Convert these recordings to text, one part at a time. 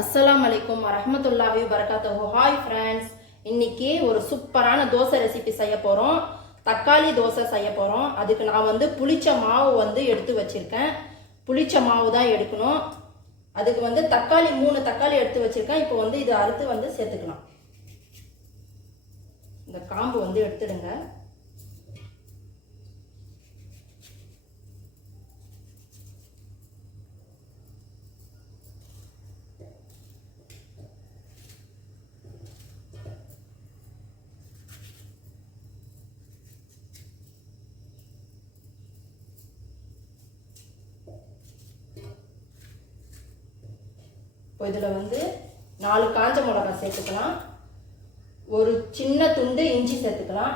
அஸ்லாம் அலைக்கும் வரஹ்மத்துல்லாஹி வரகாத்துஹு ஹாய் ஃப்ரெண்ட்ஸ் இன்னைக்கு ஒரு சூப்பரான தோசை ரெசிபி செய்ய போகிறோம் தக்காளி தோசை செய்ய போகிறோம் அதுக்கு நான் வந்து புளிச்ச மாவு வந்து எடுத்து வச்சுருக்கேன். புளிச்ச மாவு தான் எடுக்கணும். அதுக்கு வந்து தக்காளி மூணு தக்காளி எடுத்து வச்சுருக்கேன். இப்போ வந்து இது அறுத்து வந்து சேர்த்துக்கலாம். இந்த காம்பு வந்து எடுத்துடுங்க. இப்போ இதில் வந்து நாலு காஞ்ச மிளகாய் சேர்த்துக்கலாம். ஒரு சின்ன துண்டு இஞ்சி சேர்த்துக்கலாம்.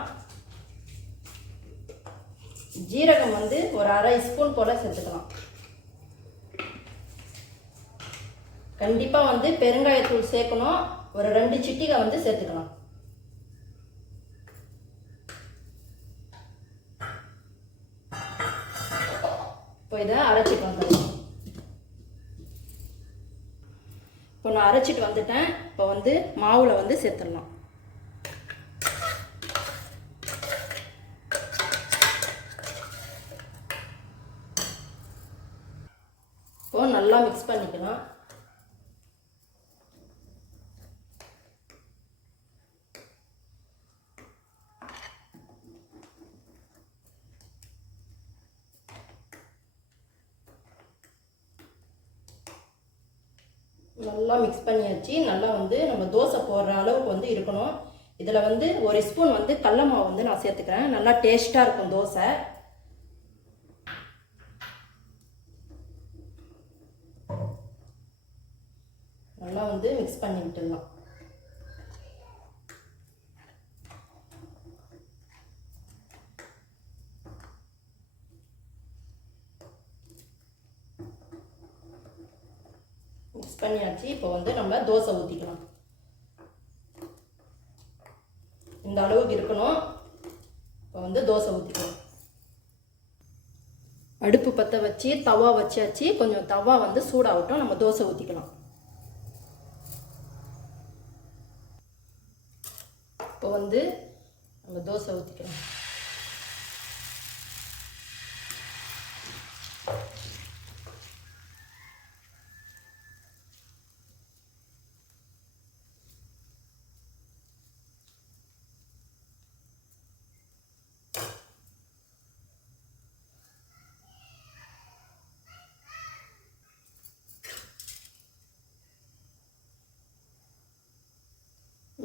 ஜீரகம் வந்து ஒரு அரை ஸ்பூன் போல் சேர்த்துக்கலாம். கண்டிப்பாக வந்து பெருங்காயத்தூள் சேர்க்கணும். ஒரு ரெண்டு சிட்டிகை வந்து சேர்த்துக்கலாம். இப்போ இதை அரைச்சிக்கலாம். இப்போ நான் அரைச்சிட்டு வந்துட்டேன். இப்போ வந்து மாவில் வந்து சேர்த்துடலாம். இப்போ நல்லா மிக்ஸ் பண்ணிக்கலாம். நல்லா மிக்ஸ் பண்ணியாச்சு. நல்லா வந்து நம்ம தோசை போடுற அளவுக்கு வந்து இருக்கணும். இதில் வந்து ஒரு ஸ்பூன் வந்து கடல மாவு வந்து நான் சேர்த்துக்கிறேன். நல்லா டேஸ்ட்டாக இருக்கும் தோசை. நல்லா வந்து மிக்ஸ் பண்ணி விட்டுடலாம் மிக்ஸ் பண்ணியாச்சு. இப்போ வந்து நம்ம தோசை ஊற்றிக்கலாம் இந்த அளவுக்கு இருக்கணும். இப்போ வந்து தோசை ஊற்றிக்கலாம் அடுப்பு பற்ற வச்சு தவா வச்சாச்சு. கொஞ்சம் தவா வந்து சூடாகட்டும். நம்ம தோசை ஊற்றிக்கலாம் இப்போ வந்து நம்ம தோசை ஊற்றிக்கலாம்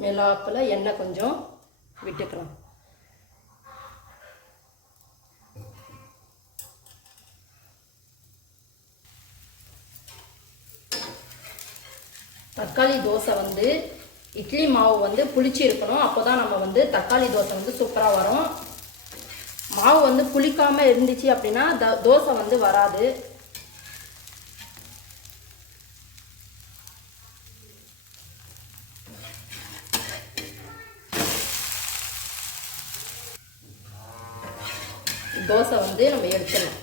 மிளகாப்பில் எண்ணெய் கொஞ்சம் விட்டுக்கலாம். தக்காளி தோசை வந்து இட்லி மாவு வந்து புளிச்சு இருக்கணும் அப்போ தான் நம்ம வந்து தக்காளி தோசை வந்து சூப்பராக வரும். மாவு வந்து புளிக்காமல் இருந்துச்சு அப்படின்னா த தோசை வந்து வராது. தோசை வந்து நம்ம எடுத்துடலாம்.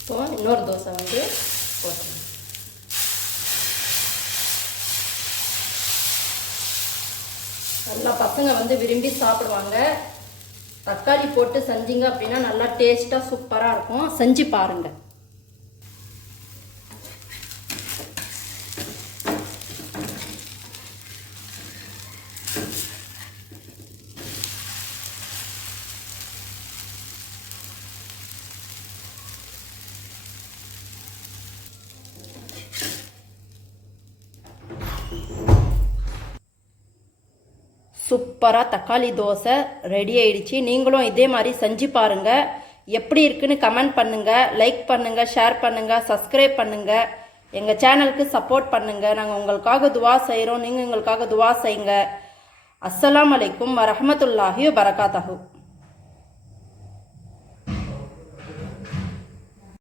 இப்போ இன்னொரு தோசை வந்து போட்டுடலாம். நல்லா பசங்க வந்து விரும்பி சாப்பிடுவாங்க. தக்காளி போட்டு செஞ்சீங்க அப்படின்னா நல்லா டேஸ்ட்டாக சூப்பராக இருக்கும். செஞ்சு பாருங்கள் சூப்பராக தக்காளி தோசை ரெடி ஆயிடுச்சு. நீங்களும் இதே மாதிரி செஞ்சு பாருங்கள் எப்படி இருக்குன்னு கமெண்ட் பண்ணுங்கள் லைக் பண்ணுங்கள் ஷேர் பண்ணுங்கள் சப்ஸ்கிரைப் பண்ணுங்கள் எங்கள் சேனலுக்கு சப்போர்ட் பண்ணுங்கள் நாங்கள் உங்களுக்காக துவா செய்கிறோம் நீங்கள் எங்களுக்காக துவா செய்யுங்க. அஸ்லாம் அலைக்கும் வரமத்துல்லாஹி வரகாத்தஹு